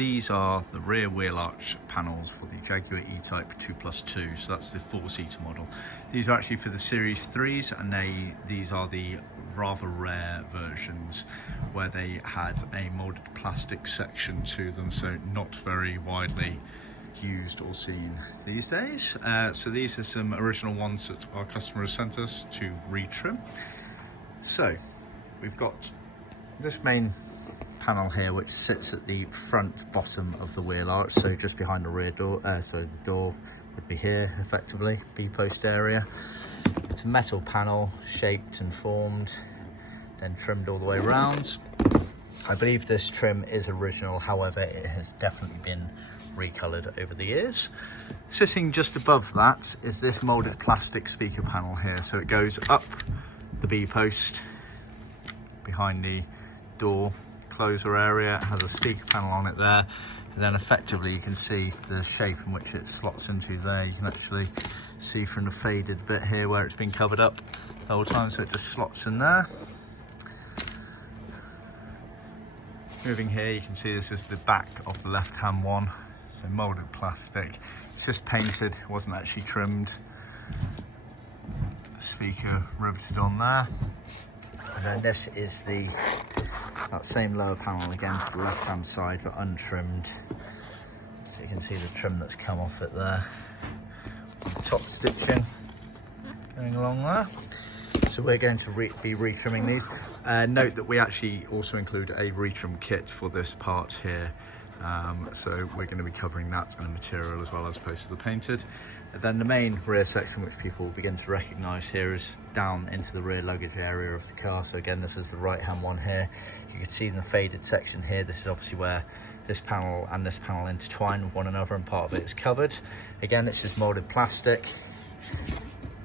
these are the rear Wheelarch panels for the Jaguar E-Type 2+2, so that's the 4-seater model. These are actually for the Series 3s, and these are the rather rare versions where they had a molded plastic section to them, so not very widely used or seen these days. So these are some original ones that our customer has sent us to retrim. So we've got this main panel here which sits at the front bottom of the Wheelarch, so just behind the rear door, so the door would be here effectively, B-post area. It's a metal panel, shaped and formed, then trimmed all the way around. I believe this trim is original, however it has definitely been recolored over the years. Sitting just above that is this molded plastic speaker panel here, so it goes up the B-post behind the door closer area. It has a speaker panel on it there, and then effectively you can see the shape in which it slots into there. You can actually see from the faded bit here where it's been covered up the whole time, so it just slots in there. Moving here, you can see this is the back of the left hand one, so molded plastic. It's just painted, it wasn't actually trimmed. Speaker riveted on there. And then this is that same lower panel again for the left hand side, but untrimmed. So you can see the trim that's come off it there. Top stitching going along there. So we're going to be retrimming these. Note that we actually also include a retrim kit for this part here. So we're going to be covering that and the material as well as opposed to the painted. And then the main rear section, which people will begin to recognise here, is down into the rear luggage area of the car. So again, this is the right hand one here. You can see in the faded section here, this is obviously where this panel and this panel intertwine with one another, and part of it is covered. Again, it's just moulded plastic,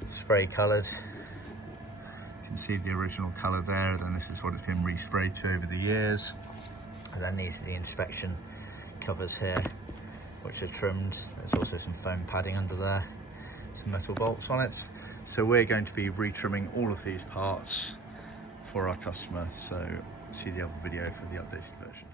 spray coloured. You can see the original colour there, then this is what it's been resprayed to over the years. And then these are the inspection covers here, which are trimmed. There's also some foam padding under there, some metal bolts on it. So we're going to be retrimming all of these parts for our customer, so see the other video for the updated version.